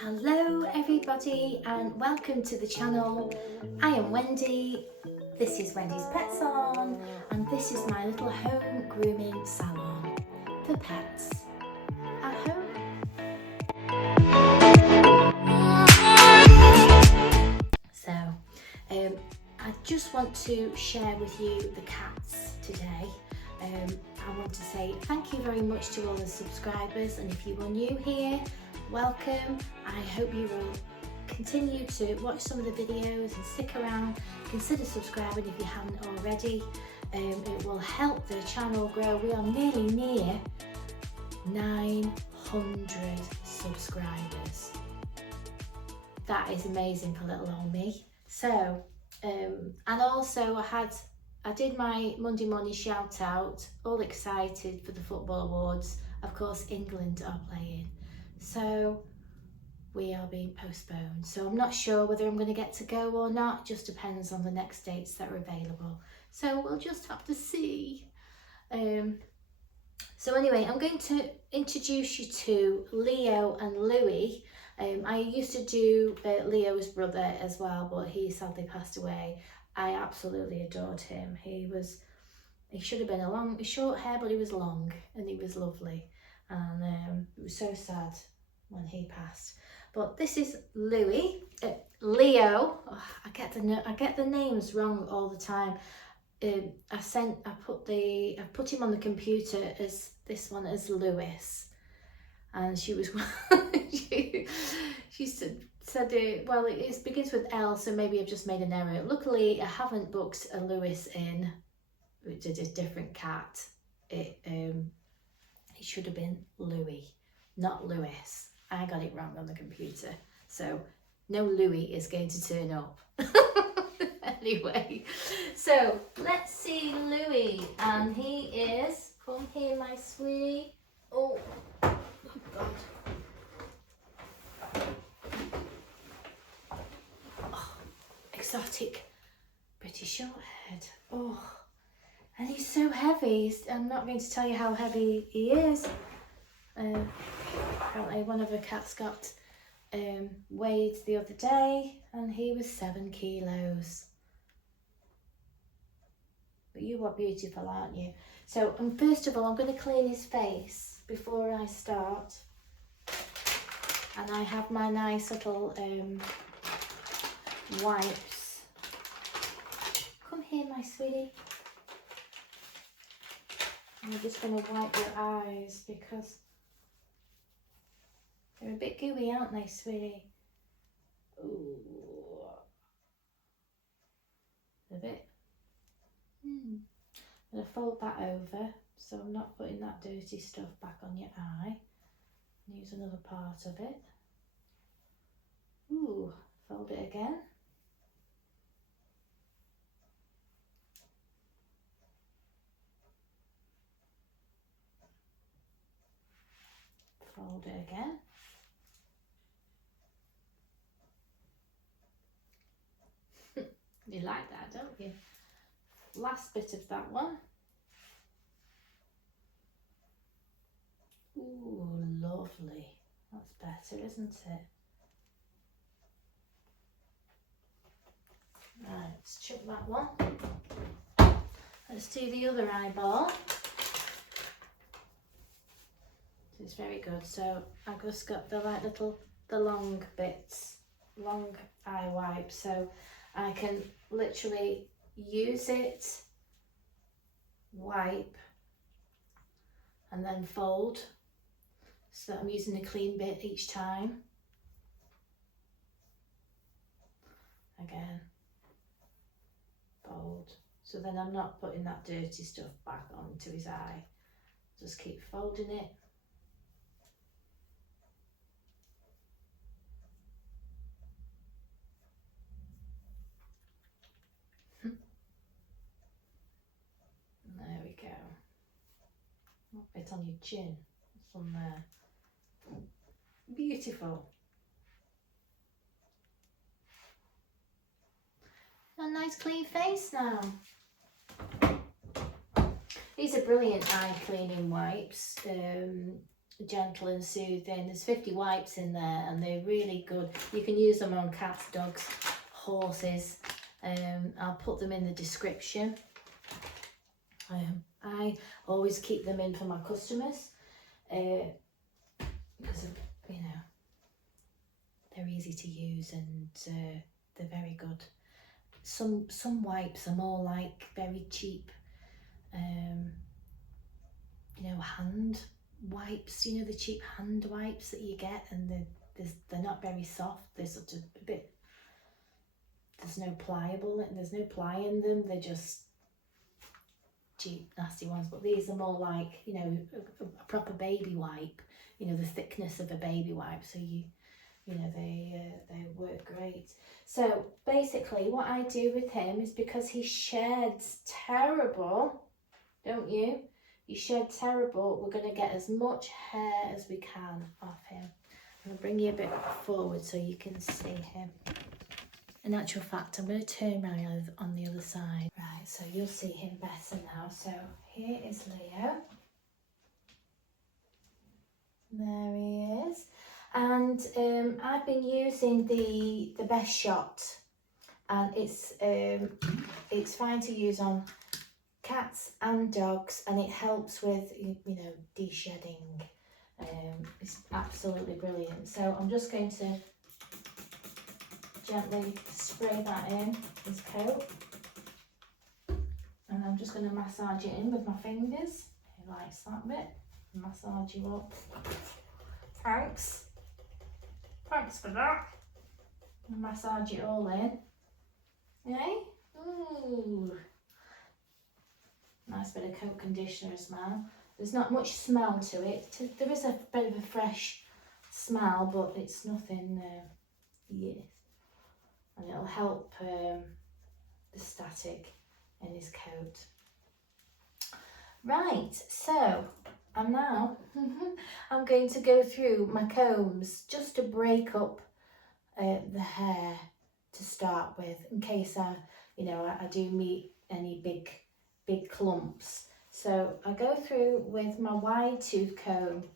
Hello everybody and welcome to the channel. I am Wendy, this is Wendy's Pet Salon and this is my little home grooming salon for pets at home. So I just want to share with you the cats today. I want to say thank you very much to all the subscribers, and if you are new here, welcome. I hope you will continue to watch some of the videos and stick around. Consider subscribing if you haven't already. It will help the channel grow. We are nearly near 900 subscribers. That is amazing for little old me. So, and also I did my Monday morning shout out, all excited for the football awards. Of course, England are playing. So we are being postponed. So I'm not sure whether I'm going to get to go or not. Just depends on the next dates that are available. So we'll just have to see. So anyway, I'm going to introduce you to Leo and Louis. I used to do Leo's brother as well, but he sadly passed away. I absolutely adored him. He should have been a short hair, but he was long and he was lovely. And it was so sad when he passed. But this is Louis, Leo. Oh, I get the names wrong all the time. I put him on the computer as this one as Lewis, and she was she said well, it begins with L, so maybe I've just made an error. Luckily I haven't booked a Lewis in, which is a different cat. It should have been Louis, not Lewis. I got it wrong on the computer, so no Louis is going to turn up. Anyway, so let's see Louis, and he is, come here my sweetie. Oh God. Oh, exotic British Shorthair. Oh, and he's so heavy. I'm not going to tell you how heavy he is. Apparently one of the cats got weighed the other day and he was 7 kilos. But you are beautiful, aren't you? So first of all, I'm going to clean his face before I start. And I have my nice little wipes. Come here, my sweetie. I'm just going to wipe your eyes because they're a bit gooey, aren't they, sweetie? Ooh. A bit. I'm going to fold that over so I'm not putting that dirty stuff back on your eye. Use another part of it. Ooh, fold it again. Fold it again. You like that, don't you? Last bit of that one. Ooh, lovely. That's better, isn't it? Right, let's chuck that one. Let's do the other eyeball. It's very good. So I've just got the long bits, long eye wipe, so I can literally use it, wipe, and then fold, so that I'm using a clean bit each time. Again, fold. So then I'm not putting that dirty stuff back onto his eye. Just keep folding it. There we go. A bit on your chin, some there. Beautiful. A nice clean face now. These are brilliant eye cleaning wipes. gentle and soothing. There's 50 wipes in there and they're really good. You can use them on cats, dogs, horses. I'll put them in the description. I always keep them in for my customers because of, you know, they're easy to use and they're very good. Some wipes are more like very cheap, you know, hand wipes, you know, the cheap hand wipes that you get, and they're not very soft. They're sort of a bit, there's no ply in them. They're just cheap, nasty ones. But these are more like, you know, a proper baby wipe, you know, the thickness of a baby wipe. So you know, they work great. So basically what I do with him is, because he sheds terrible, don't you? He shed terrible. We're going to get as much hair as we can off him. I'm going to bring you a bit forward so you can see him. In actual fact, I'm going to turn around on the other side. Right, so you'll see him better now. So here is Leo. There he is. And I've been using the Best Shot, and it's fine to use on cats and dogs, and it helps with, you know, de-shedding. It's absolutely brilliant. So I'm just going to gently spray that in his coat, and I'm just going to massage it in with my fingers. He likes that bit. Massage you up. Thanks for that. Massage it all in. Yay? Ooh. Nice bit of coat conditioner as well. There's not much smell to it. There is a bit of a fresh smell, but it's nothing, yeah. And it'll help the static in his coat. Right, so I'm I'm going to go through my combs just to break up the hair to start with, in case I do meet any big clumps. So I go through with my wide tooth comb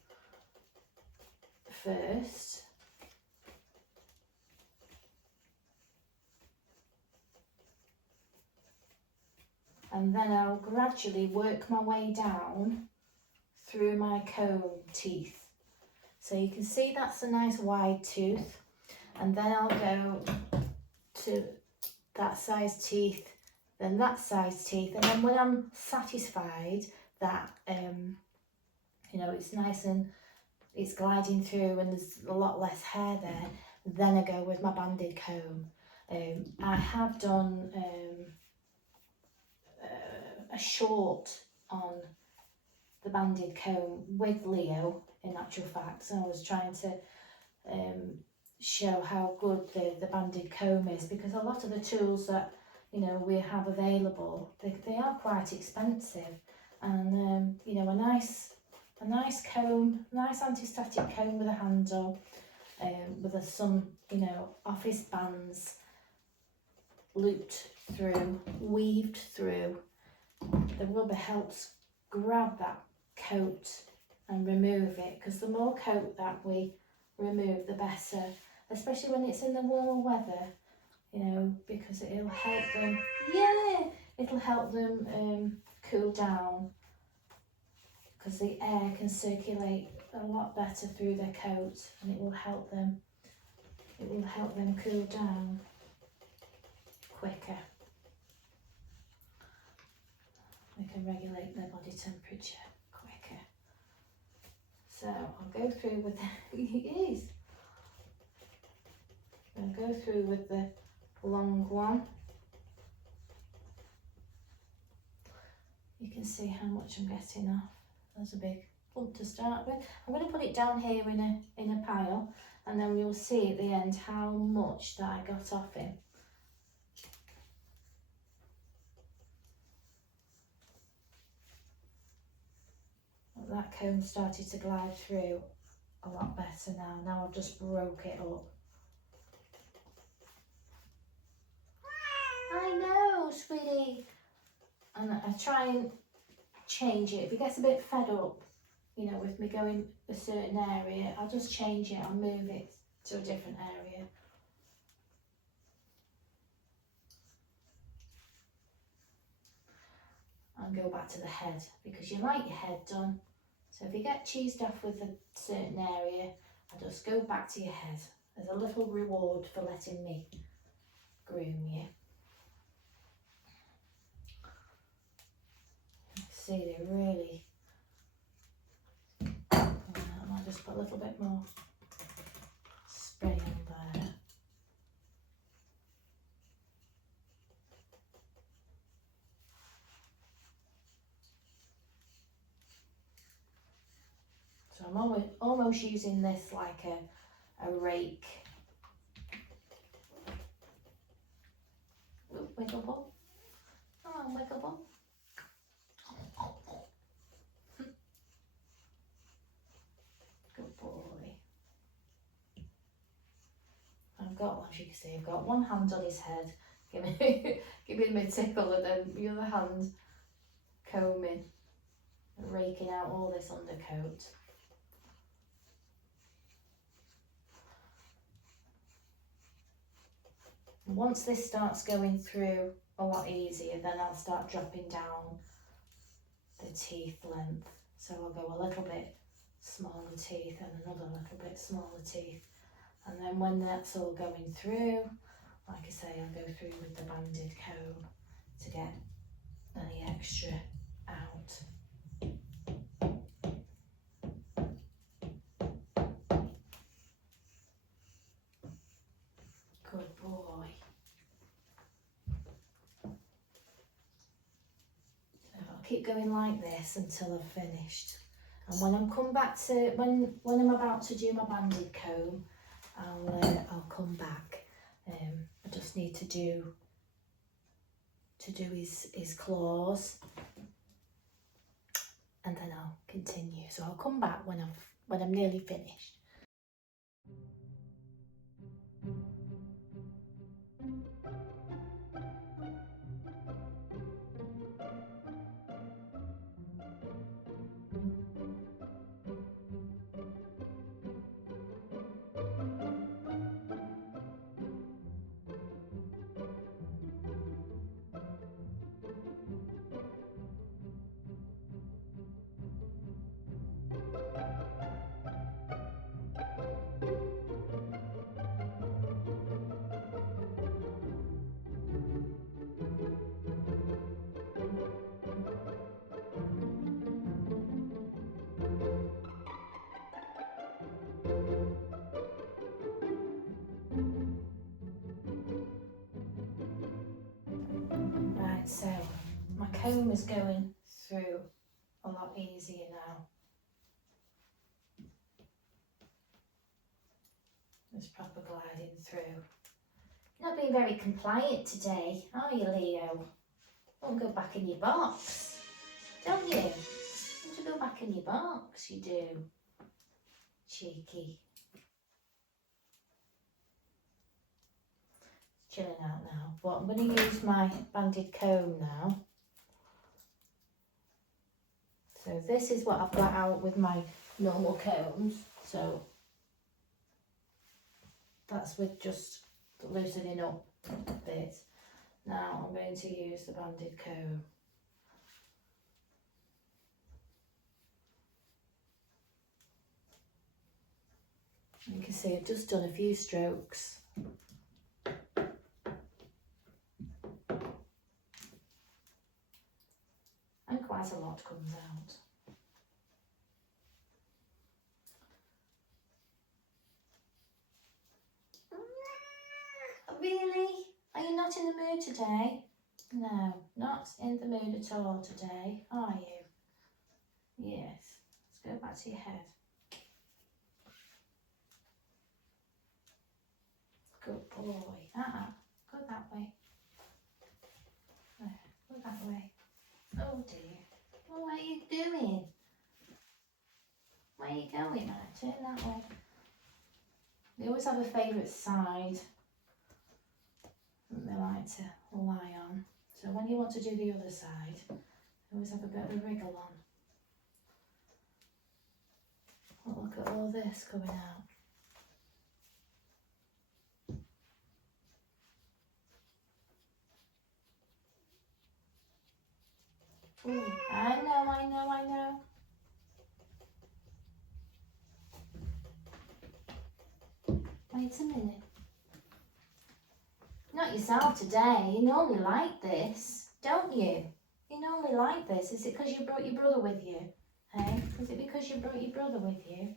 first. And then I'll gradually work my way down through my comb teeth. So you can see that's a nice wide tooth. And then I'll go to that size teeth, then that size teeth. And then when I'm satisfied that, you know, it's nice and it's gliding through and there's a lot less hair there, then I go with my banded comb. I have done a short on the banded comb with Leo, in actual fact, so I was trying to show how good the banded comb is, because a lot of the tools that, you know, we have available, they are quite expensive, and you know, a nice comb, nice anti-static comb with a handle, with some, you know, office bands looped through, weaved through. The rubber helps grab that coat and remove it, because the more coat that we remove, the better, especially when it's in the warmer weather, you know, because it'll help them, it'll help them cool down, because the air can circulate a lot better through their coat, and it will help them cool down quicker. We can regulate their body temperature quicker. So I'll go through with I'll go through with the long one. You can see how much I'm getting off. That's a big lump to start with. I'm going to put it down here in a pile, and then we'll see at the end how much that I got off him. That comb started to glide through a lot better now. Now I've just broke it up. I know, sweetie. And I try and change it. If he gets a bit fed up, you know, with me going a certain area, I'll just change it, I'll move it to a different area. And go back to the head, because you like your head done. So if you get cheesed off with a certain area, I just go back to your head. There's a little reward for letting me groom you. See, they really, I might just put a little bit more spray on there. So I'm almost using this like a rake. Wiggle bum. Come on, wiggle bum. Good boy. I've got, as you can see, I've got one hand on his head, giving him a tickle, and then the other hand combing, raking out all this undercoat. Once this starts going through a lot easier, then I'll start dropping down the teeth length. So I'll go a little bit smaller teeth and another little bit smaller teeth. And then when that's all going through, like I say, I'll go through with the banded comb to get any extra out. Good boy. So I'll keep going like this until I've finished. And when I'm come back to, when I'm about to do my banded comb, I'll come back. I just need to do his claws, and then I'll continue. So I'll come back when I'm nearly finished. Right, so my comb is going through a lot easier now. It's proper gliding through. You're not being very compliant today, are you, Leo? Don't go back in your box, don't you? Want to go back in your box, you do. Cheeky. Chilling out now. But I'm going to use my banded comb now. So this is what I've got out with my normal combs. So that's with just loosening up a bit. Now I'm going to use the banded comb. You can see I've just done a few strokes. And quite a lot comes out. Really? Are you not in the mood today? No, not in the mood at all today, are you? Yes. Let's go back to your head. Good boy. Go that way. There, go that way. Oh dear. Well, what are you doing? Where are you going, Anna? Turn that way. They always have a favourite side that they like to lie on. So when you want to do the other side, you always have a bit of a wriggle on. Oh, look at all this coming out. Ooh, I know. Wait a minute. Not yourself today. You normally like this, don't you? You normally like this. Is it because you brought your brother with you? Hey? Is it because you brought your brother with you?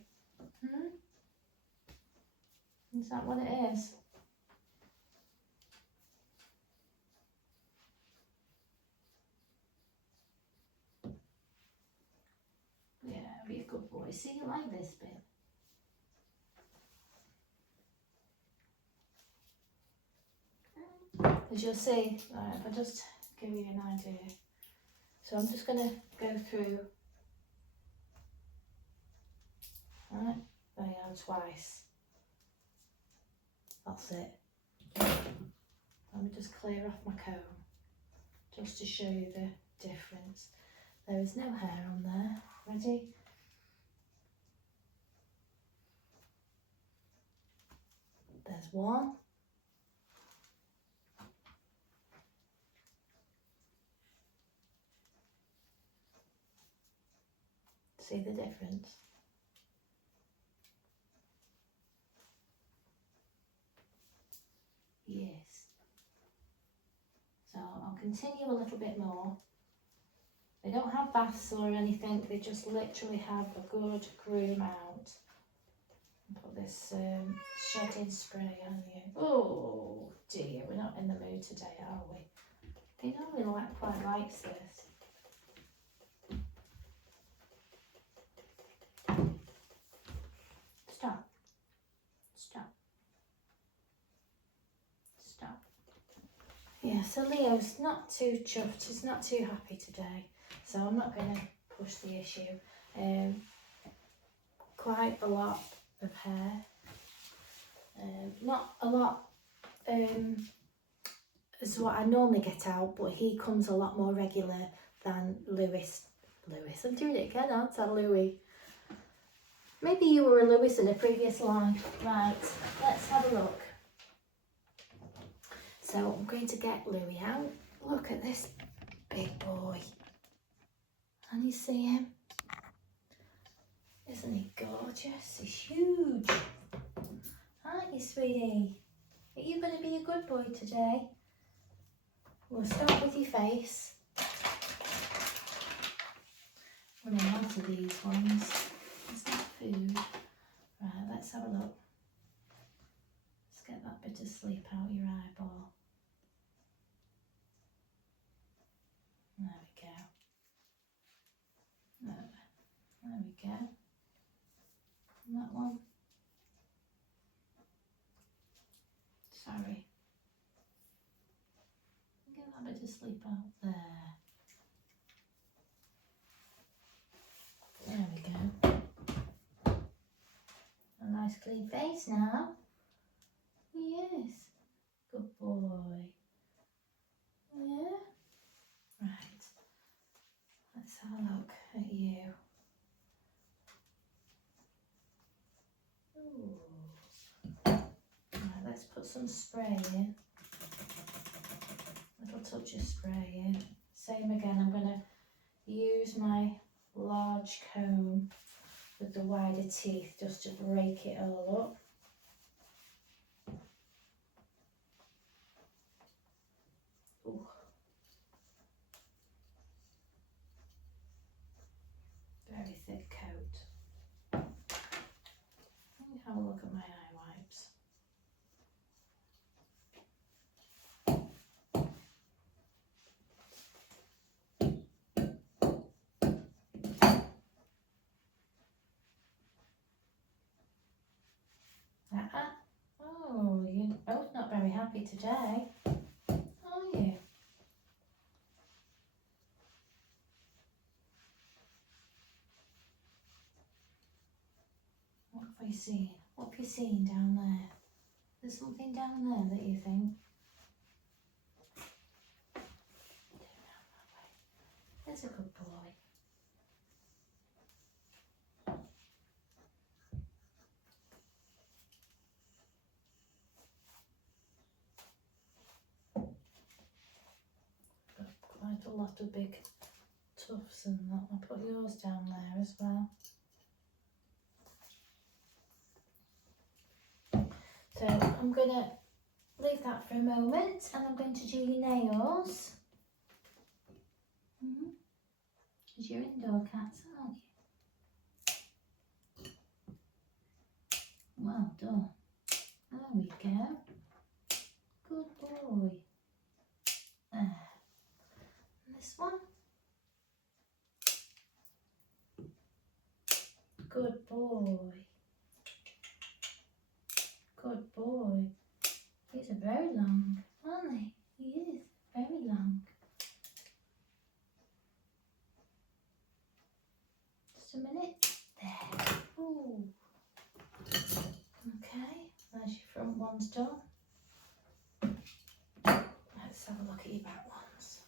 Is that what it is? Yeah, be a good boy. See, you like this bit. As you'll see, right, if I just give you an idea. So I'm just going to go through, right, there you are, twice. That's it. Let me just clear off my comb, just to show you the difference. There is no hair on there. Ready? There's one. See the difference? Yes. So I'll continue a little bit more. They don't have baths or anything, they just literally have a good groom out. Put this shedding spray on you. Oh dear, we're not in the mood today, are we? He normally quite likes this. Stop. Stop. Stop. Yeah, so Leo's not too chuffed, he's not too happy today. So I'm not going to push the issue. Quite a lot of hair. Not a lot as what I normally get out, but he comes a lot more regular than Lewis. I'm doing it again, aren't I, Louis? Maybe you were a Lewis in a previous life. Right, let's have a look. So I'm going to get Louis out. Look at this big boy. Can you see him? Isn't he gorgeous? He's huge. Aren't you, sweetie? Are you going to be a good boy today? We'll start with your face. Running on to these ones. Is that food? Right, let's have a look. Let's get that bit of sleep out your eyeball. There we go. There we go. And that one. Sorry. Get that bit of sleep out there. There we go. A nice clean face now. Yes. Good boy. Yeah. Right. Let's have a look at you. Ooh. Right, let's put some spray in. Little touch of spray in. Same again, I'm going to use my large comb with the wider teeth just to break it all up. Ooh. Very thick coat. Let me have a look at my eye wipes. Oh, you're both not very happy today, are you? What have you seen? What have you seen down there? There's something down there that you think? There's a good boy. a lot of big tufts and that. I'll put yours down there as well. So I'm going to leave that for a moment and I'm going to do your nails. Because you're indoor cats, aren't you? Well done. There we go. Good boy. And this one. Good boy. Good boy. These are very long, aren't they? He is very long. Just a minute. There. Ooh. Okay, there's your front ones done. Let's have a look at your back ones.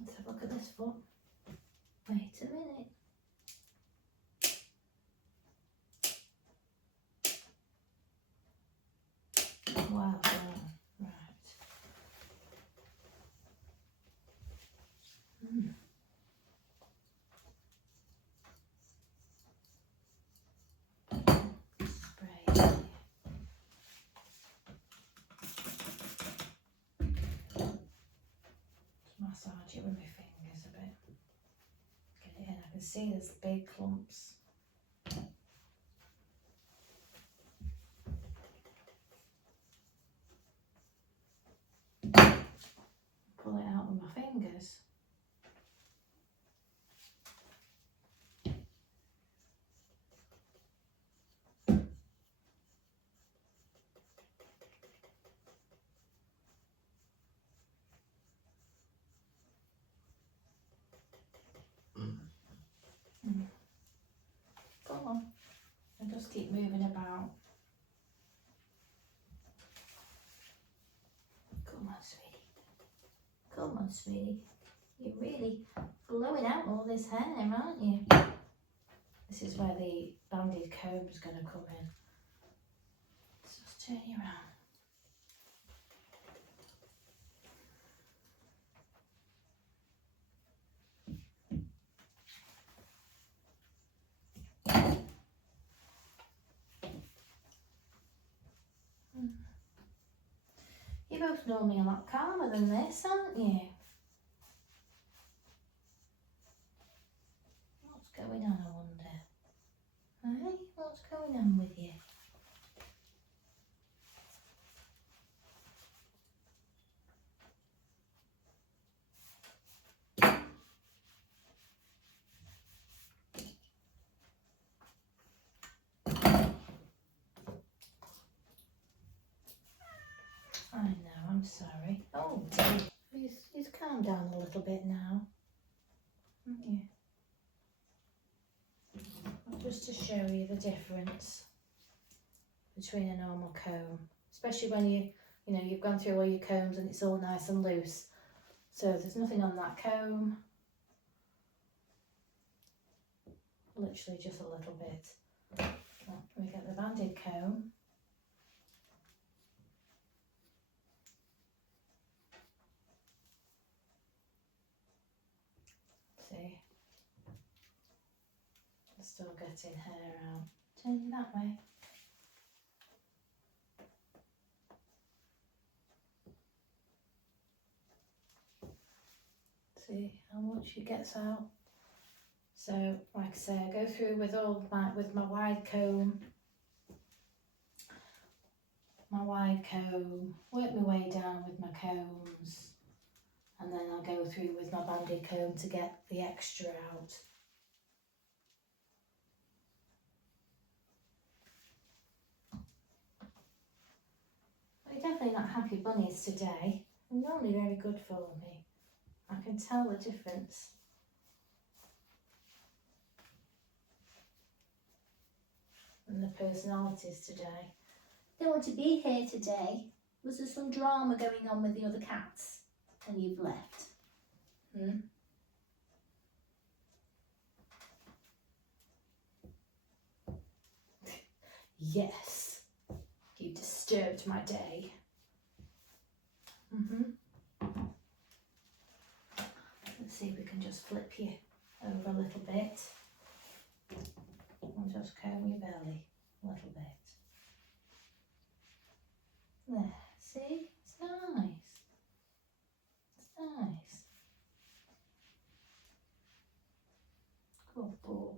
Let's have a look at this foot. Wait a minute. Wow, right. Spray. Just massage it with my fingers a bit. Get it in. I can see there's big clumps. Pull it out with my fingers. Go on. And just keep moving about. Come on, sweetie. Come on, sweetie. You're really blowing out all this hair, aren't you? This is where the banded comb is going to come in. Let's just turn you around. You're both normally a lot calmer than this, aren't you? What's going on, I wonder? Hey, what's going on with you? I know, I'm sorry. Oh, he's calmed down a little bit now, haven't you? Just to show you the difference between a normal comb, especially when you've gone through all your combs and it's all nice and loose. So there's nothing on that comb. Literally just a little bit. Let me get the banded comb. See, I'm still getting hair out. Turn you that way. See how much it gets out. So, like I say, I go through with my wide comb. Work my way down with my combs, and then I'll go through with my banded comb to get the extra out. You're definitely not happy bunnies today. They're normally very good for me. I can tell the difference. And the personalities today. They want to be here today. Was there some drama going on with the other cats and you've left? Yes, you disturbed my day. Let's see if we can just flip you over a little bit. And just comb your belly a little bit. There, see? It's nice. It's nice. Good boy.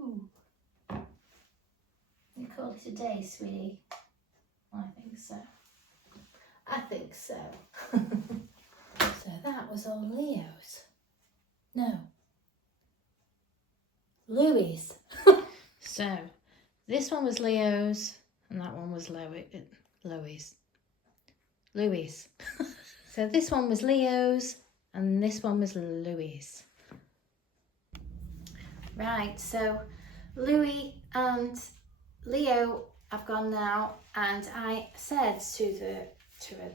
Ooh. You call it a day, sweetie? I think so. I think so. So that was all Leo's. No. Louis'. So this one was Leo's and that one was Louis'. Louis'. So this one was Leo's and this one was Louis'. Right, so Louis and Leo have gone now, and I said to her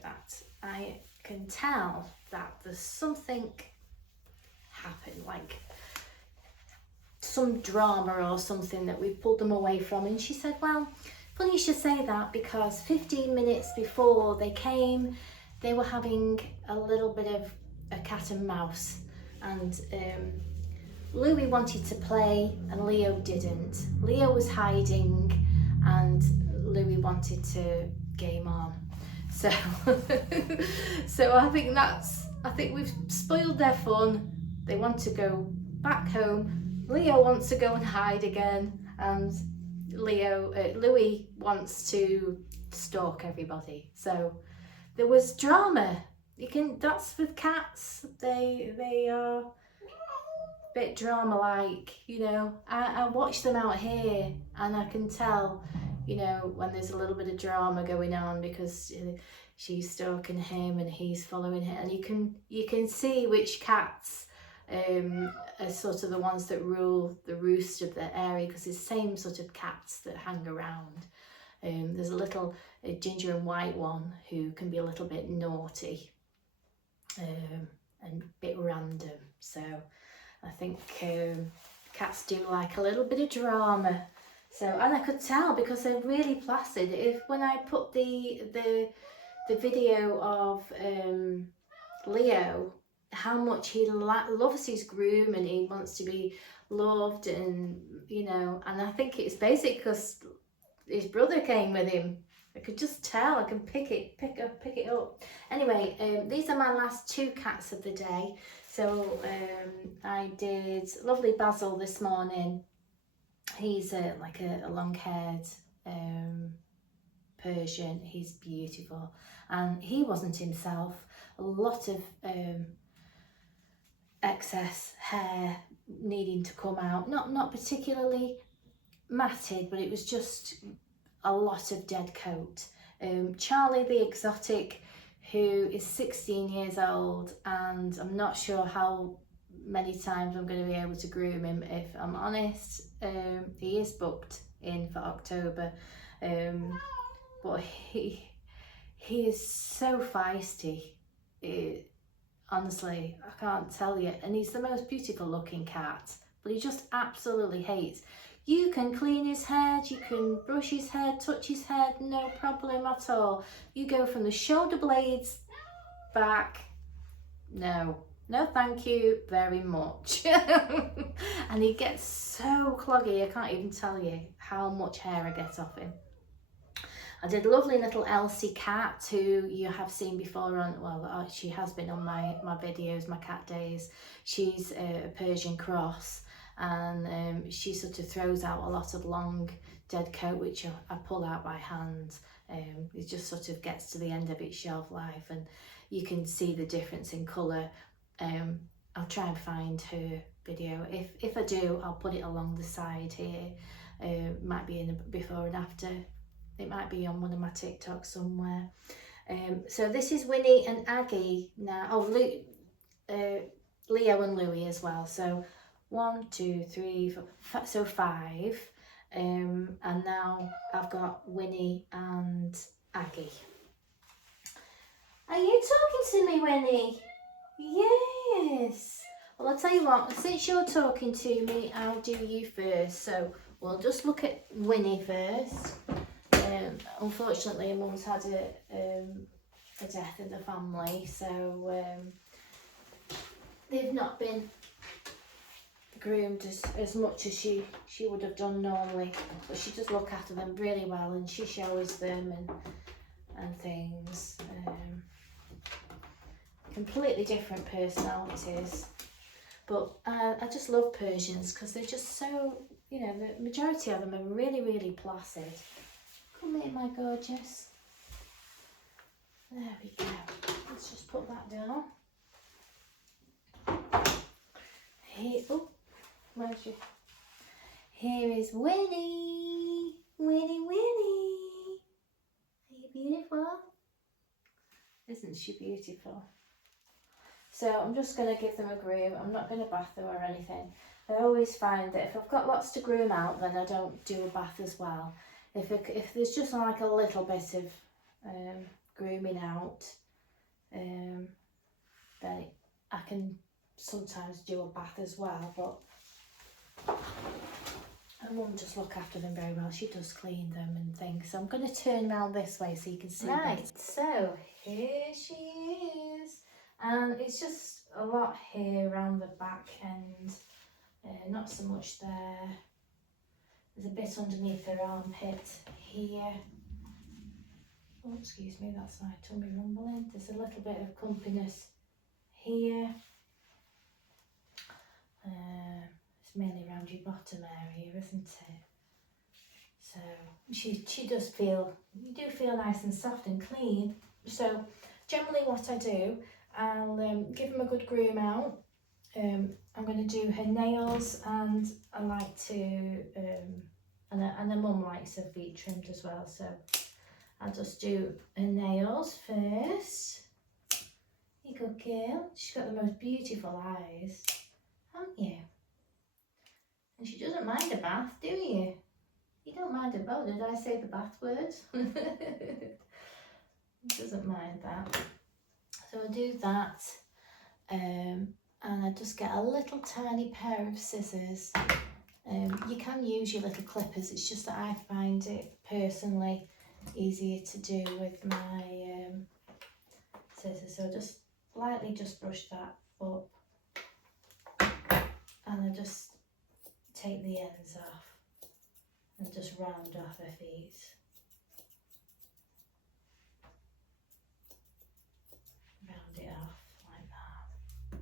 that I can tell that there's something happened, like some drama or something that we pulled them away from. And she said, well, funny you should say that, because 15 minutes before they came, they were having a little bit of a cat and mouse, and Louis wanted to play and Leo didn't. Leo was hiding and Louis wanted to game on. So so I think we've spoiled their fun. They want to go back home. Leo wants to go and hide again, and Louis wants to stalk everybody. So there was drama. That's with cats. They are bit drama-like, you know. I watch them out here and I can tell, you know, when there's a little bit of drama going on, because she's stalking him and he's following her, and you can see which cats are sort of the ones that rule the roost of the area, because it's the same sort of cats that hang around. There's a little ginger and white one who can be a little bit naughty and a bit random. So I think cats do like a little bit of drama. So, and I could tell because they're really placid. When I put the video of Leo, how much he loves his groom and he wants to be loved, and you know, and I think it's basically because his brother came with him. I could just tell. I can pick it up. Anyway, these are my last two cats of the day. So I did lovely Basil this morning. He's like a long-haired Persian. He's beautiful, and he wasn't himself. A lot of excess hair needing to come out. Not particularly matted, but it was just a lot of dead coat. Charlie the exotic, who is 16 years old, and I'm not sure how many times I'm going to be able to groom him, if I'm honest. He is booked in for October, but he is so feisty. Honestly, I can't tell you. And he's the most beautiful looking cat, but he just absolutely hates. You can clean his head, you can brush his head, touch his head, no problem at all. You go from the shoulder blades back, no thank you very much. And he gets so cloggy, I can't even tell you how much hair I get off him. I did a lovely little Elsie cat, who you have seen before on, well, she has been on my videos, my cat days. She's a Persian cross, and she sort of throws out a lot of long dead coat, which I pull out by hand. It just sort of gets to the end of its shelf life, and you can see the difference in colour. I'll try and find her video. If I do, I'll put it along the side here. Might be in a before and after. It might be on one of my TikToks somewhere. So this is Winnie and Aggie now. Oh, Leo and Louis as well. So 1, 2, 3, 4, so 5. And now I've got Winnie and Aggie. Are you talking to me, Winnie? Yes. Well, I'll tell you what, since you're talking to me, I'll do you first. So we'll just look at Winnie first. Unfortunately, Mum's had a death in the family, so they've not been groomed as much as she would have done normally, but she does look after them really well, and she showers them and things. Completely different personalities, but I just love Persians because they're just so, you know, the majority of them are really, really placid. Come here, my gorgeous. There we go. Let's just put that down. Here, oh, where's you? Here is Winnie. Winnie, Winnie. Are you beautiful? Isn't she beautiful? So I'm just going to give them a groom. I'm not going to bath them or anything. I always find that if I've got lots to groom out, then I don't do a bath as well. If there's just like a little bit of grooming out, then I can sometimes do a bath as well, but I won't just look after them very well. She does clean them and things. So I'm going to turn around this way so you can see. Right, so here she is. And it's just a lot here around the back end, not so much there. There's a bit underneath her armpit here. Oh, excuse me, that's my tummy rumbling. There's a little bit of clumpiness here. It's mainly around your bottom area, isn't it? So she does feel, you do feel nice and soft and clean. So generally what I do, I'll give them a good groom out. I'm going to do her nails, and I like to, and her mum likes her feet trimmed as well, so I'll just do her nails first. You good girl. She's got the most beautiful eyes, haven't you? And she doesn't mind a bath, do you? You don't mind a bath. Did I say the bath word? Doesn't mind that. So I'll do that. And I just get a little tiny pair of scissors. You can use your little clippers, it's just that I find it personally easier to do with my scissors. So just lightly just brush that up, and I just take the ends off and just round off her feet. Round it off like that.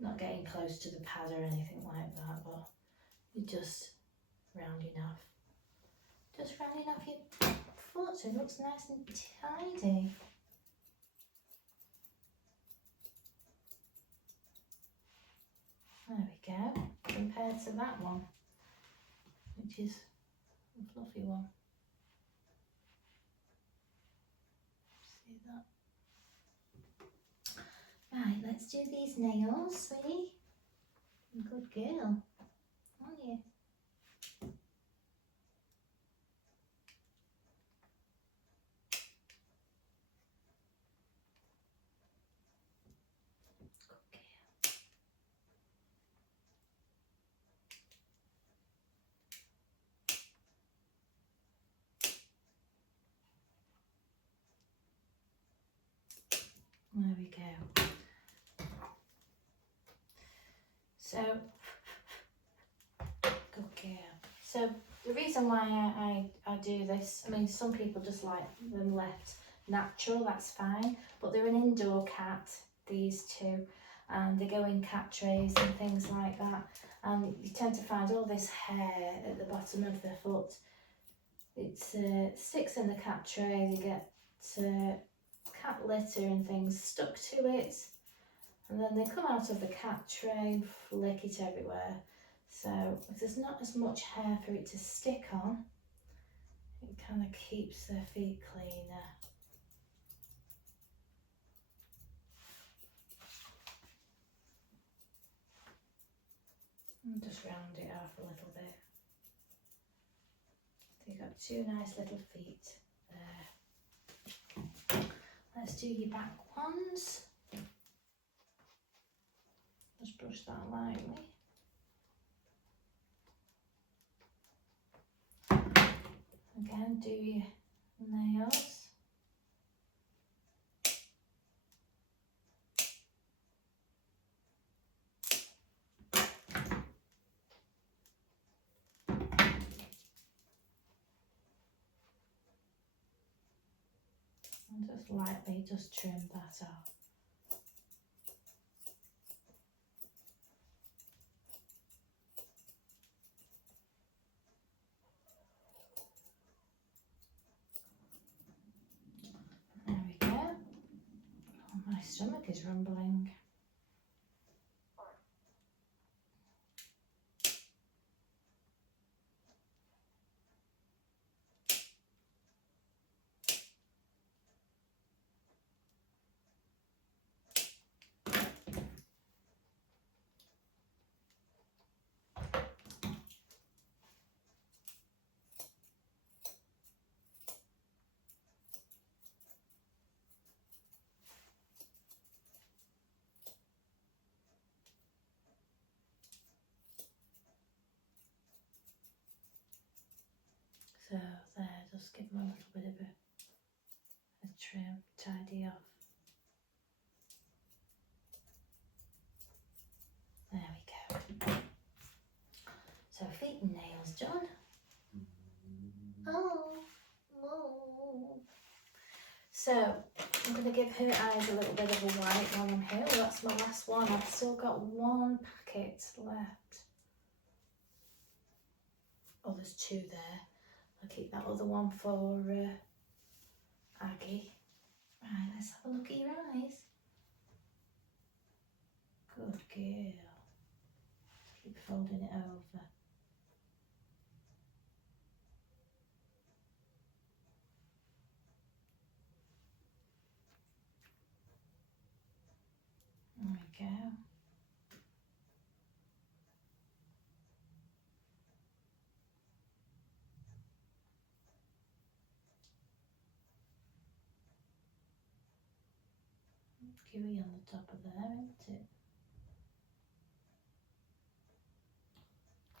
Not getting close to the pad or anything like that, but you're just rounding off. Just rounding off your foot so it looks nice and tidy. There we go, compared to that one, which is a fluffy one. See that? Right, let's do these nails, sweetie. Good girl, aren't you? There we go. So, good girl. So the reason why I do this, I mean, some people just like them left natural, that's fine, but they're an indoor cat, these two, and they go in cat trays and things like that, and you tend to find all this hair at the bottom of their foot. It sticks in the cat tray, you get cat litter and things stuck to it, and then they come out of the cat tray and flick it everywhere. So if there's not as much hair for it to stick on, it kind of keeps their feet cleaner. And just round it off a little bit. So you've got two nice little feet there. Let's do your back ones. Just brush that lightly. Again, do your nails. And just lightly just trim that off. There we go. Oh, my stomach is rumbling. So there, just give them a little bit of a trim, tidy off. There we go. So feet and nails done. Oh. So I'm going to give her eyes a little bit of a white while I'm here. Well, that's my last one. I've still got one packet left. Oh, there's two there. I'll keep that other one for Aggie. Right, let's have a look at your eyes. Good girl. Keep folding it over. There we go. Gooey on the top of there, isn't it?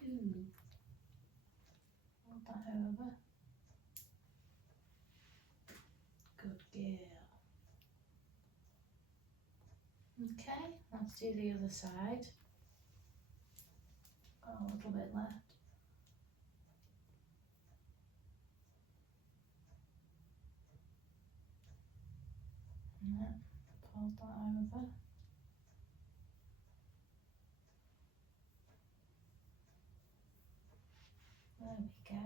Ooh. Hold that over. Good girl. Okay, let's do the other side. Got a little bit left. Yeah, fold that over. There we go.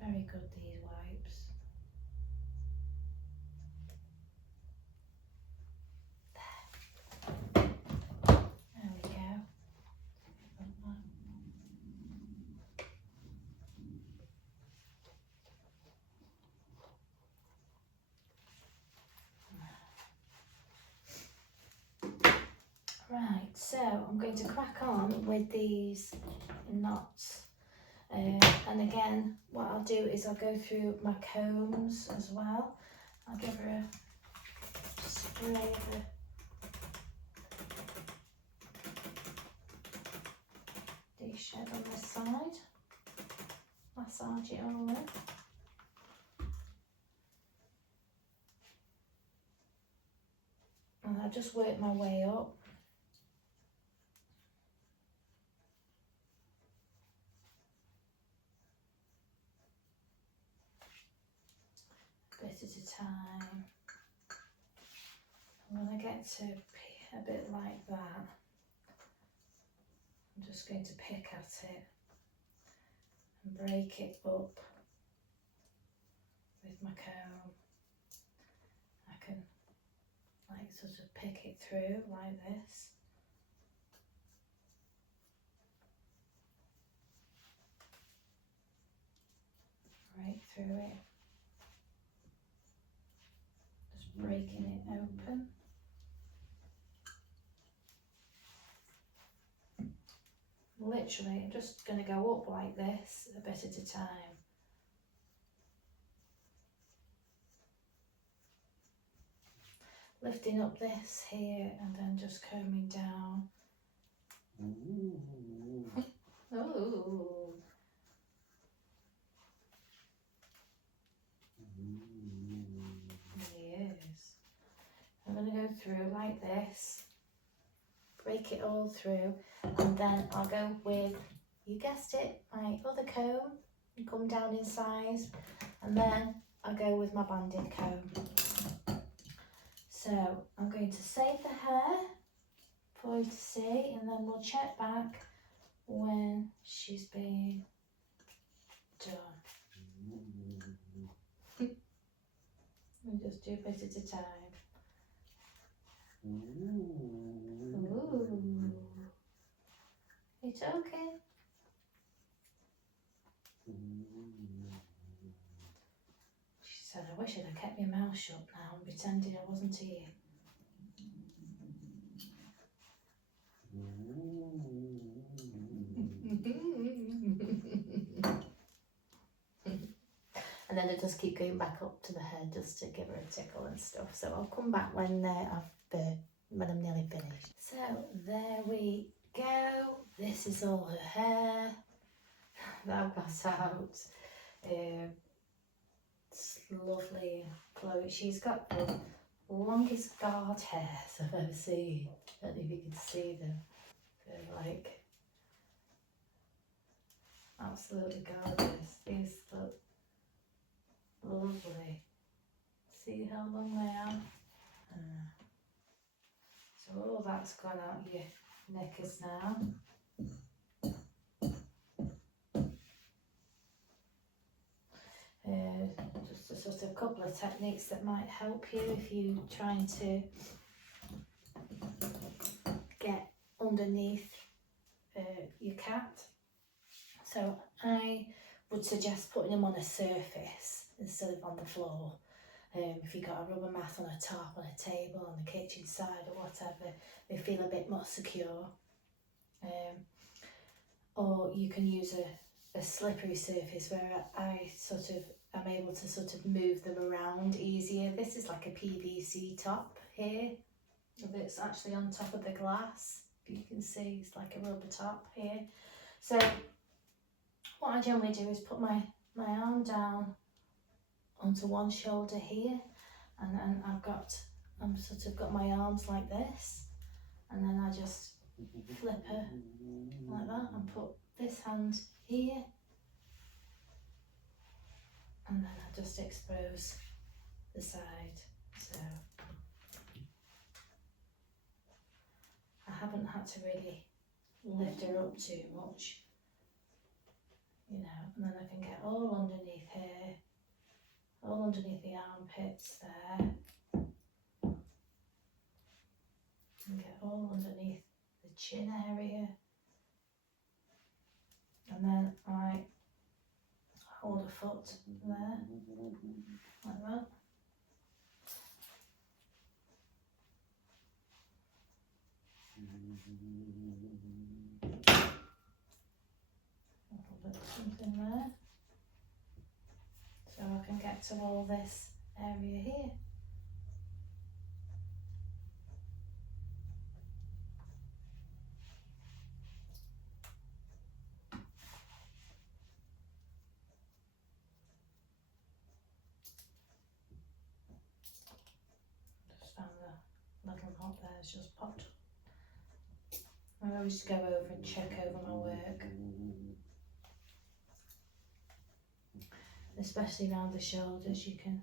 Very good, these wipes. There we go. Right, so I'm going to crack on with these knots. And again, what I'll do is I'll go through my combs as well. I'll give her a spray of the shed on this side. Massage it all in. And I'll just work my way up. Bit at a time. And when I get to a bit like that, I'm just going to pick at it and break it up with my comb. I can like sort of pick it through like this. Right through it. Just breaking it open. literally, I'm just going to go up like this a bit at a time. Lifting up this here and then just combing down. Oh. Yes. I'm going to go through like this, break it all through, and then I'll go with, you guessed it, my other comb, and come down in size, and then I'll go with my banded comb. So I'm going to save the hair for you to see, and then we'll check back when she's been done. And just do a bit at a time. Ooh. It's okay. She said, I wish I'd have kept my mouth shut now and pretended I wasn't here. And then I just keep going back up to the head just to give her a tickle and stuff. So I'll come back when when I'm nearly finished. So there we go. This is all her hair that I've got out. It's lovely, Chloe. She's got the longest guard hairs I've ever seen. I don't know if you can see them. They're like absolutely gorgeous. These look lovely. See how long they are? So all that's gone out your knickers now. Just a sort of couple of techniques that might help you if you're trying to get underneath your cat. So I would suggest putting them on a surface instead of on the floor. If you've got a rubber mat on a top, on a table, on the kitchen side or whatever, they feel a bit more secure. Or you can use a slippery surface where I sort of am able to sort of move them around easier. This is like a PVC top here that's actually on top of the glass. If you can see, it's like a rubber top here. So what I generally do is put my arm down onto one shoulder here, and then I'm sort of got my arms like this, and then I just flip her like that and put this hand here, and then I just expose the side. So I haven't had to really lift her up too much, you know, and then I can get all underneath here, all underneath the armpits there, and get all underneath the chin area, and then I hold a foot there, like that. I'll put something there, so I can get to all this area here. Just found the little knot there, it's just popped. I always go over and check over my work, especially around the shoulders. You can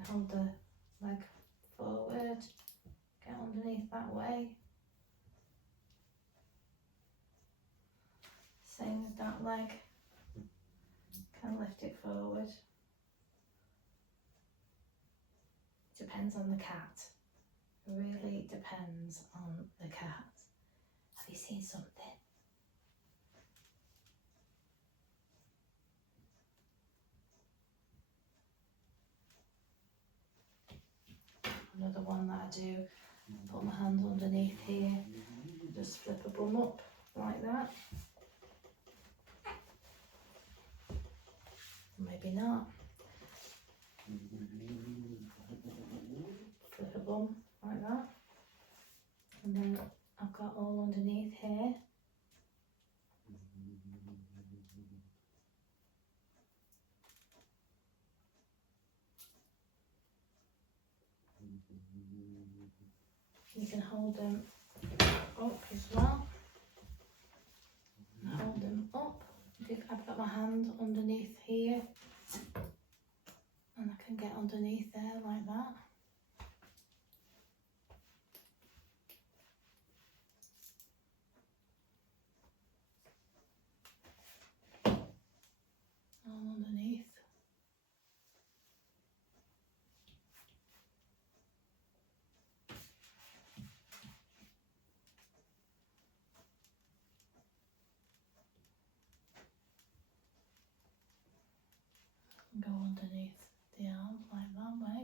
hold the leg forward, get underneath that way. Same with that leg, can lift it forward. Depends on the cat. Really depends on the cat. Have you seen something? Another one that I do, put my hand underneath here, just flip a bum up like that. maybe not. Flip a bum like that. And then I've got all underneath here. You can hold them up as well. Hold them up. I've got my hand underneath here, and I can get underneath there like that. All underneath. And go underneath the arms like that way.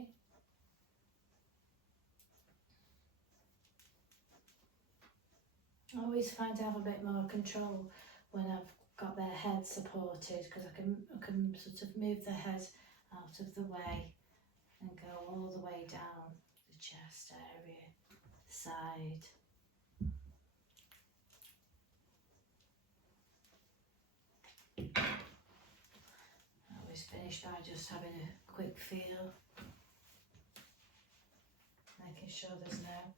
I always find I have a bit more control when I've got their head supported, because I can sort of move their head out of the way and go all the way down the chest area, side. I always finish by just having a quick feel, making sure there's no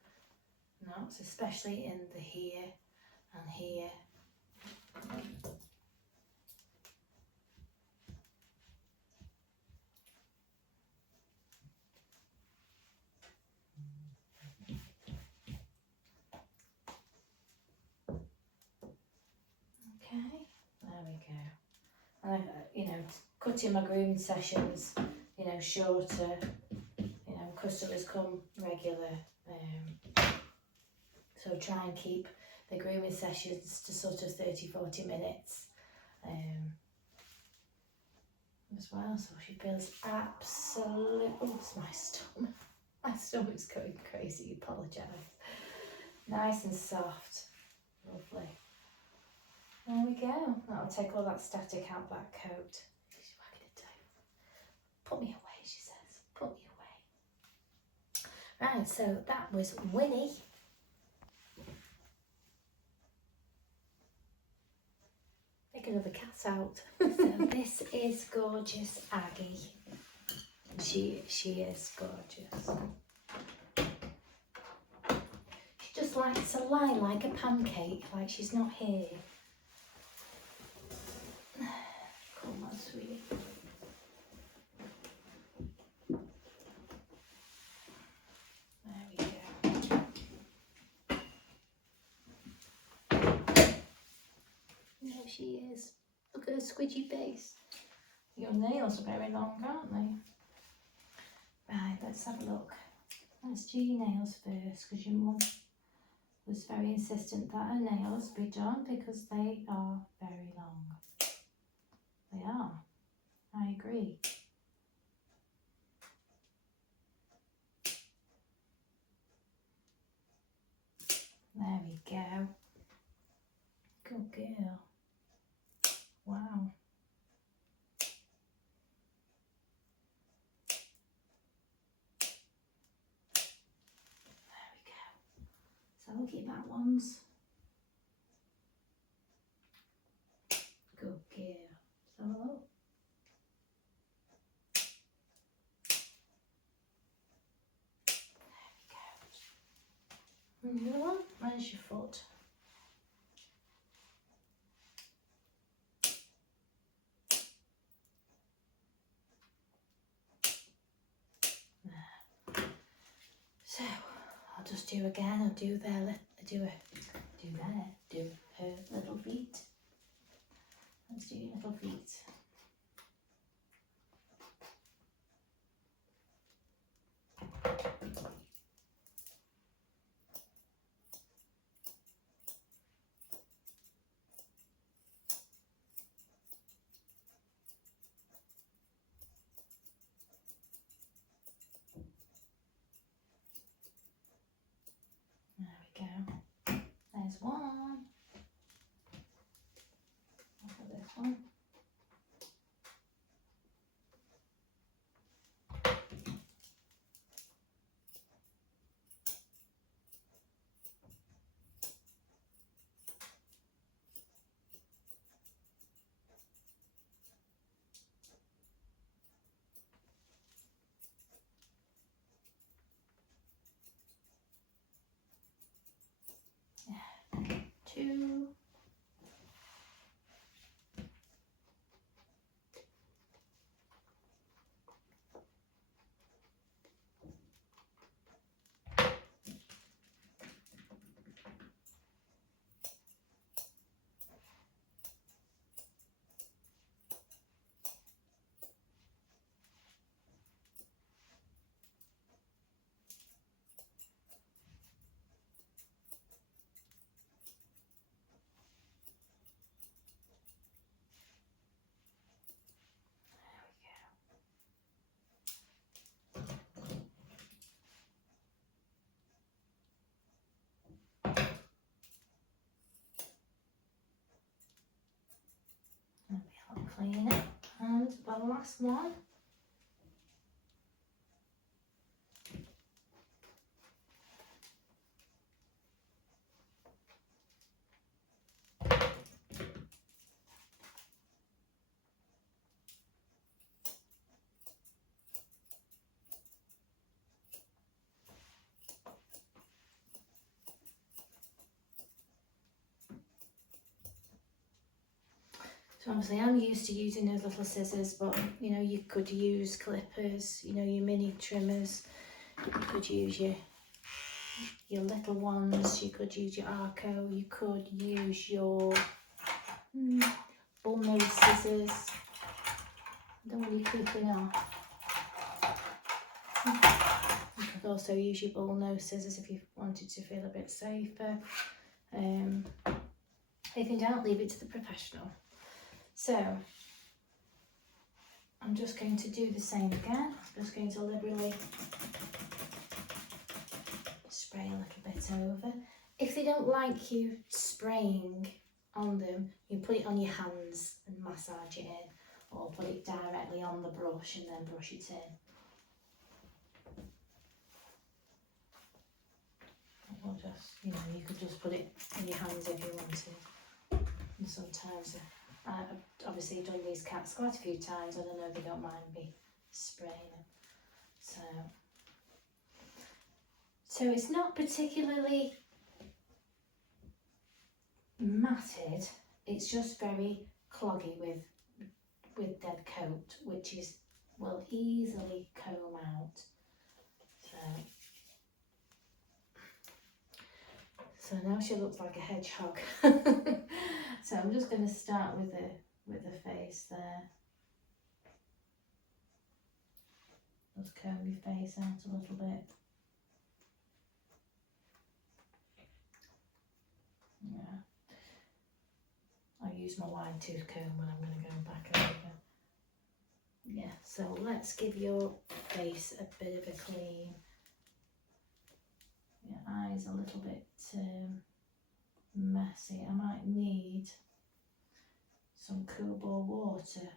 knots, especially in the here and here. Okay, there we go. And cutting my grooming sessions, shorter. Customers come regular, so try and keep the grooming sessions to sort of 30-40 minutes as well. So she feels absolutely. Oh, it's my stomach. My stomach's going crazy. Apologise. Nice and soft, lovely. There we go. That'll take all that static out that coat. She's wagging her tail. Put me away, she says. Put me away. Right, so that was Winnie. Take another cat out. So this is gorgeous Aggie. She is gorgeous. She just likes to lie like a pancake, like she's not here. Come on, sweetie. There we go. There she is. Look at her squidgy face. Your nails are very long, aren't they? Right, let's have a look. Let's do your nails first, because your mum was very insistent that her nails be done because they are very long. They are. I agree. There we go. Good girl. Wow. There we go. So look at that ones. Good girl. So look. There we go. And the other one, where's your foot? So I'll just do again. I'll do her little feet. Let's do your little feet. There we go. There's one. Look at this one. clean it. And the last one. So obviously I'm used to using those little scissors, but you know, you could use clippers, you know, your mini trimmers. You could use your little ones, you could use your Arco, you could use your bullnose scissors. I don't really creeping off. You could also use your bullnose scissors if you wanted to feel a bit safer. If in doubt, leave it to the professional. So I'm just going to do the same again. I'm just going to liberally spray a little bit over. If they don't like you spraying on them, you put it on your hands and massage it in, or put it directly on the brush and then brush it in. Or just, you know, you could just put it in your hands if you wanted. And sometimes I've obviously done these cats quite a few times, and I know they don't mind me spraying them. So it's not particularly matted, it's just very cloggy with dead coat, which will easily comb out. So now she looks like a hedgehog. So I'm just going to start with the face there. Just comb your face out a little bit. Yeah. I'll use my wide tooth comb when I'm going to go back over. Yeah, so let's give your face a bit of a clean. Your eyes a little bit messy. I might need some cool ball water.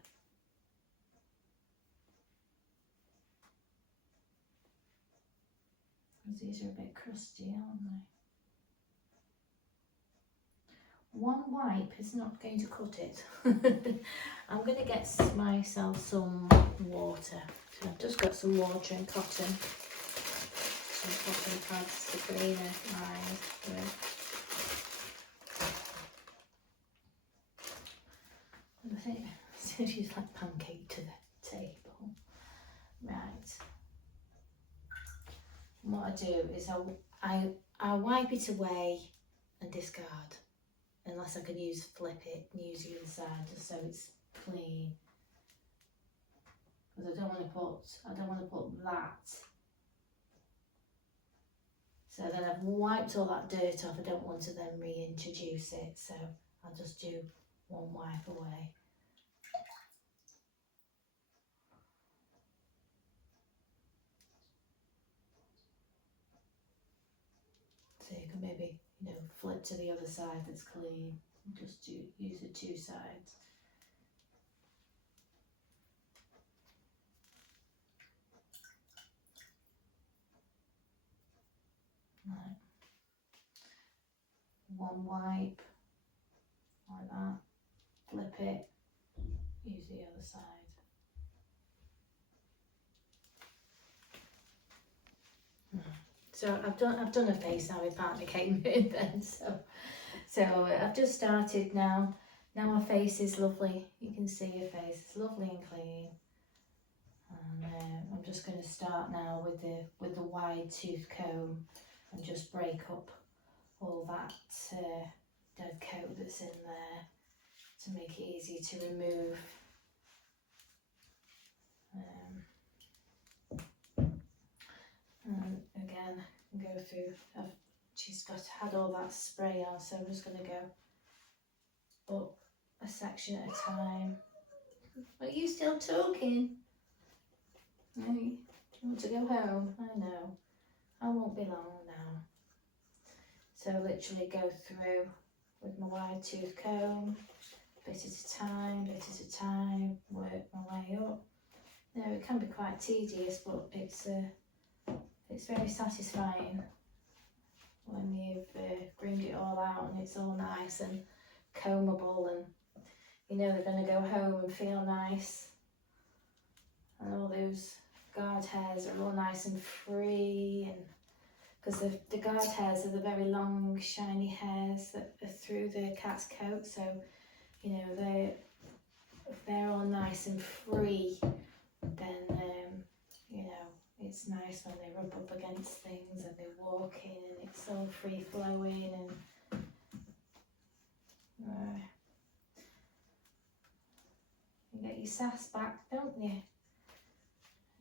Because these are a bit crusty, aren't they? One wipe is not going to cut it. I'm going to get myself some water. So I've just got some water and cotton. Some cotton pads to clean my eyes with. I think she's like pancake to the table. Right. And what I do is I wipe it away and discard. Unless I can flip it and use the other side just so it's clean. Because I don't want to put that. So then I've wiped all that dirt off. I don't want to then reintroduce it. So I'll just do one wipe away. So you can maybe, flip to the other side that's clean. Just use the two sides. Right. One wipe, like that. Flip it, use the other side. So I've done a face now. My partner came in then, so I've just started now. Now her face is lovely. You can see her face. It's lovely and clean. And I'm just going to start now with the wide tooth comb and just break up all that dead coat that's in there to make it easy to remove. And again, go through. She's had all that spray on, so I'm just going to go up a section at a time. Are you still talking? No, you want to go home? I know. I won't be long now. So literally go through with my wide tooth comb, bit at a time, work my way up. You know, it can be quite tedious, but it's very satisfying when you've groomed it all out and it's all nice and combable, and you know they're going to go home and feel nice, and all those guard hairs are all nice and free, and because the guard hairs are the very long shiny hairs that are through the cat's coat, so you know if they're all nice and free, then you know it's nice when they rub up against things and they're walking and it's all free flowing, and you get your sass back, don't you?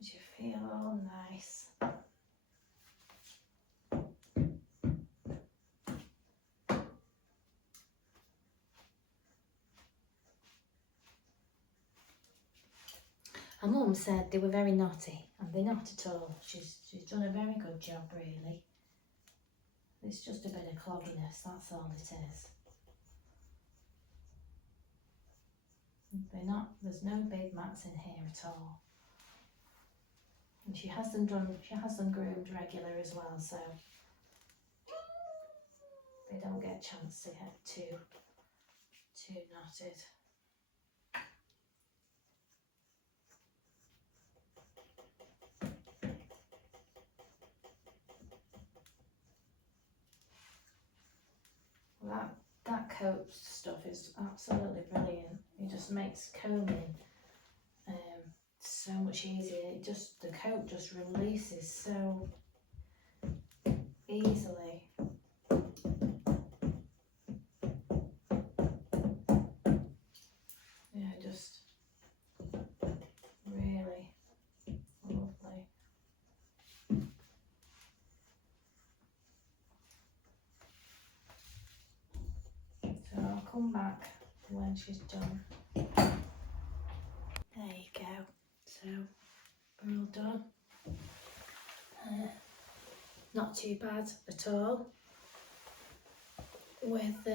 As you feel all nice. Her mum said they were very naughty, and they're not at all. She's done a very good job, really. It's just a bit of clogginess, that's all it is. There's no big mats in here at all. And she has them groomed regular as well, so they don't get a chance to get too knotted. That coat stuff is absolutely brilliant. It just makes combing so much easier. The coat just releases so easily. Yeah, just really lovely. So I'll come back when she's done. There you go. So we're all done. Not too bad at all with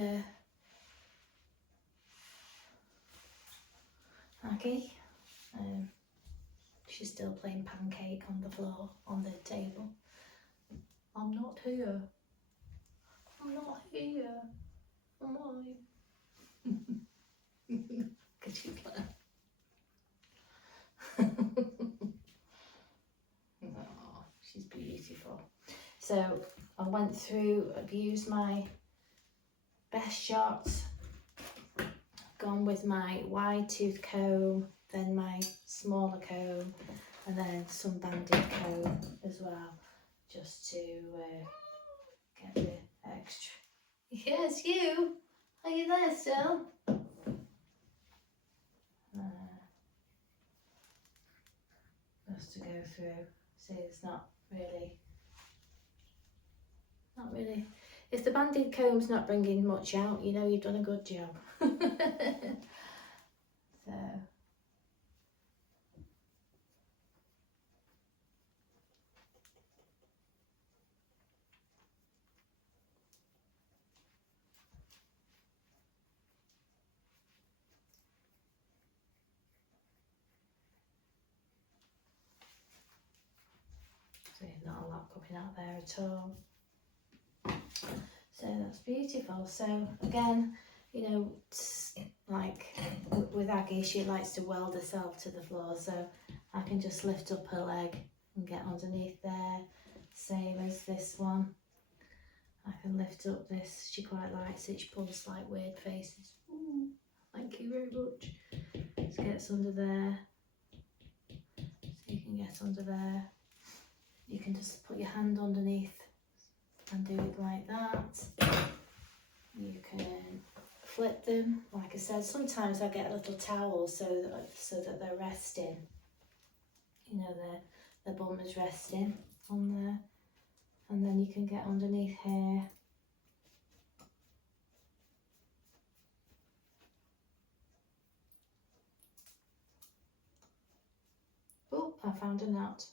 Aggie. She's still playing pancake on the floor, on the table. I'm not here. I'm not here. Am I? Could you play? Oh, she's beautiful. So I've used my best shots, gone with my wide tooth comb, then my smaller comb, and then some banded comb as well, just to get the extra. Yes, you. Are you there still? Just to go through. See, it's not really. If the banded comb's not bringing much out, you know you've done a good job. So not a lot coming out there at all. So that's beautiful. So again, you know, like with Aggie, she likes to weld herself to the floor, so I can just lift up her leg and get underneath there. Same as this one. I can lift up this. She quite likes it. She pulls like weird faces. Ooh, thank you very much. Just gets under there. So you can get under there. You can just put your hand underneath and do it like that. You can flip them. Like I said, sometimes I get a little towel so that they're resting. You know, the bum is resting on there. And then you can get underneath here. Oh, I found a knot.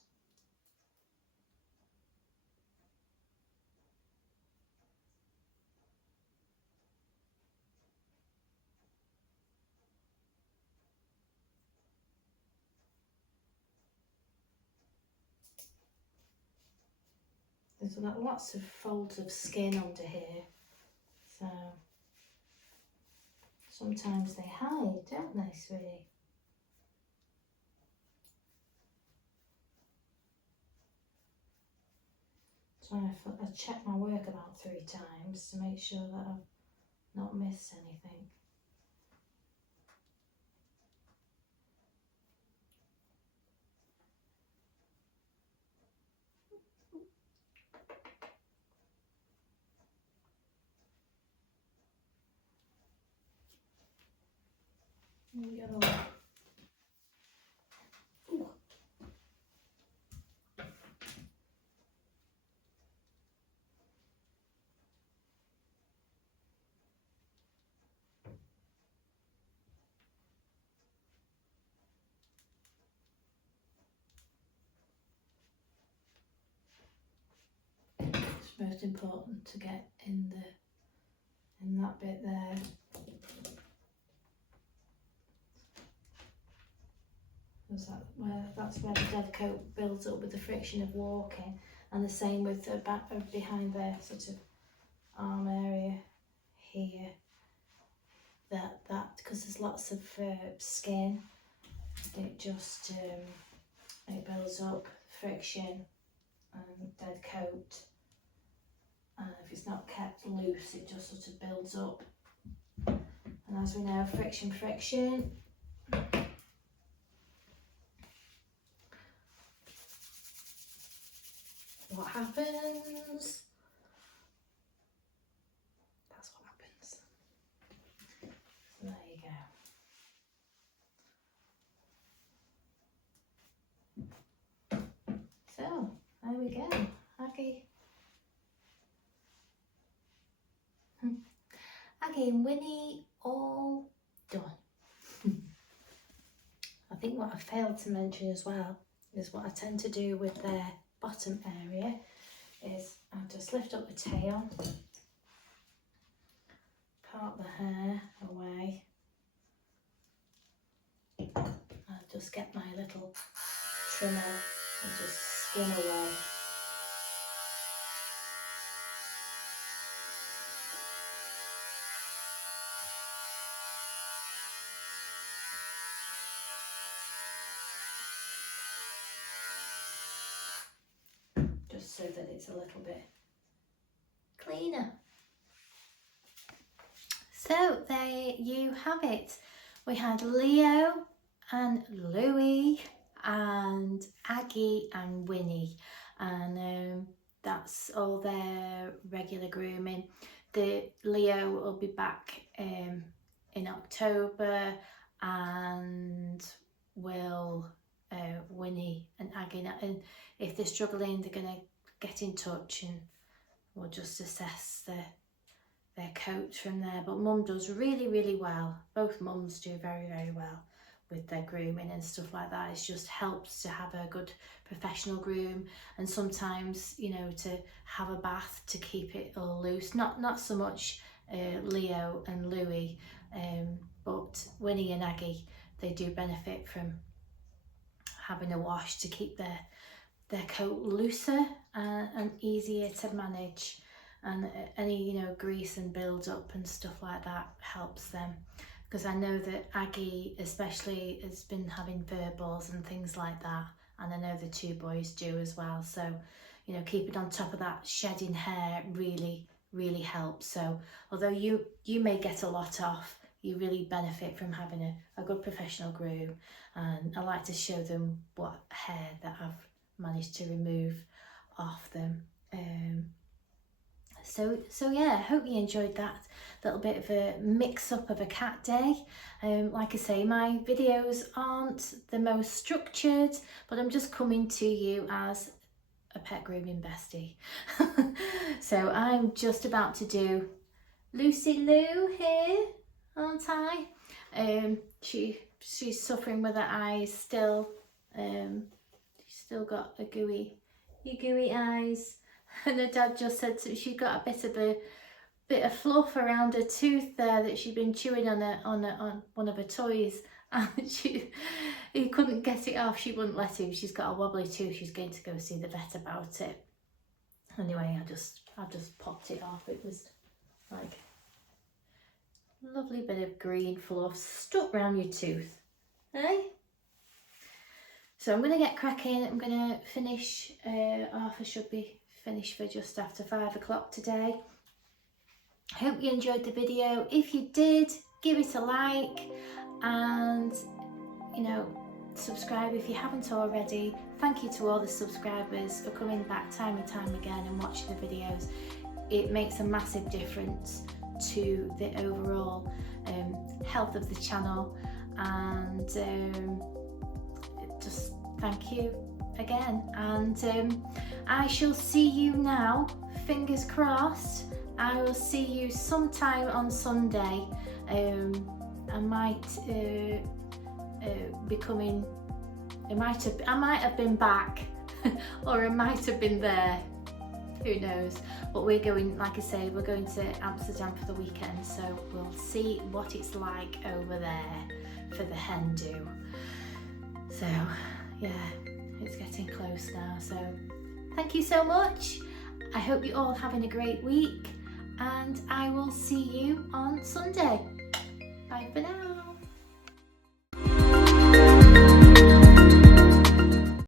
There's lots of folds of skin under here, so sometimes they hide, don't they, sweetie? So I check my work about 3 times to make sure that I've not missed anything. We got a lot. Ooh. It's most important to get in that bit there. That's where the dead coat builds up with the friction of walking, and the same with the back behind the sort of arm area here. That because there's lots of skin, it just it builds up friction and dead coat, and if it's not kept loose, it just sort of builds up. And as we know, friction. What happens? That's what happens. So there you go. So there we go, Aggie. Aggie and Winnie all done. I think what I failed to mention as well is what I tend to do with their bottom area is I just lift up the tail, part the hair away, and just get my little trimmer and just skin away. Just so that it's a little bit cleaner. So there you have it. We had Leo and Louie and Aggie and Winnie, and that's all their regular grooming. The Leo will be back in October, and will Winnie and Aggie, and if they're struggling, they're going to get in touch and we'll just assess their coat from there. But Mum does really well. Both mums do very well with their grooming and stuff like that. It just helps to have a good professional groom, and sometimes, you know, to have a bath to keep it all loose. Not so much Leo and Louie, but Winnie and Aggie, they do benefit from having a wash to keep their coat looser and easier to manage, and any, you know, grease and build up and stuff like that helps them, because I know that Aggie especially has been having fur balls and things like that, and I know the 2 boys do as well. So, you know, keeping on top of that shedding hair really helps. So although you may get a lot off, you really benefit from having a good professional groom, and I like to show them what hair that I've managed to remove off them. So yeah, I hope you enjoyed that little bit of a mix-up of a cat day. Like I say, my videos aren't the most structured, but I'm just coming to you as a pet grooming bestie. So I'm just about to do Lucy Lou here, aren't I? She's suffering with her eyes still. She's still got a gooey eyes. And her dad just said she got a bit of fluff around her tooth there that she'd been chewing on one of her toys, and he couldn't get it off. She wouldn't let him. She's got a wobbly tooth. She's going to go see the vet about it. Anyway, I just popped it off. It was like a lovely bit of green fluff stuck round your tooth, eh? So I'm going to get cracking. I'm going to finish off. I should be finished for just after 5 o'clock today. I hope you enjoyed the video. If you did, give it a like, and you know, subscribe if you haven't already. Thank you to all the subscribers for coming back time and time again and watching the videos. It makes a massive difference to the overall health of the channel, and just thank you again. And I shall see you now, fingers crossed. I will see you sometime on Sunday. I might be coming. I might have been back, or I might have been there. Who knows? But we're going, like I say, we're going to Amsterdam for the weekend, so we'll see what it's like over there for the hen do. So yeah, it's getting close now. So thank you so much. I hope you're all having a great week, and I will see you on Sunday. Bye for now.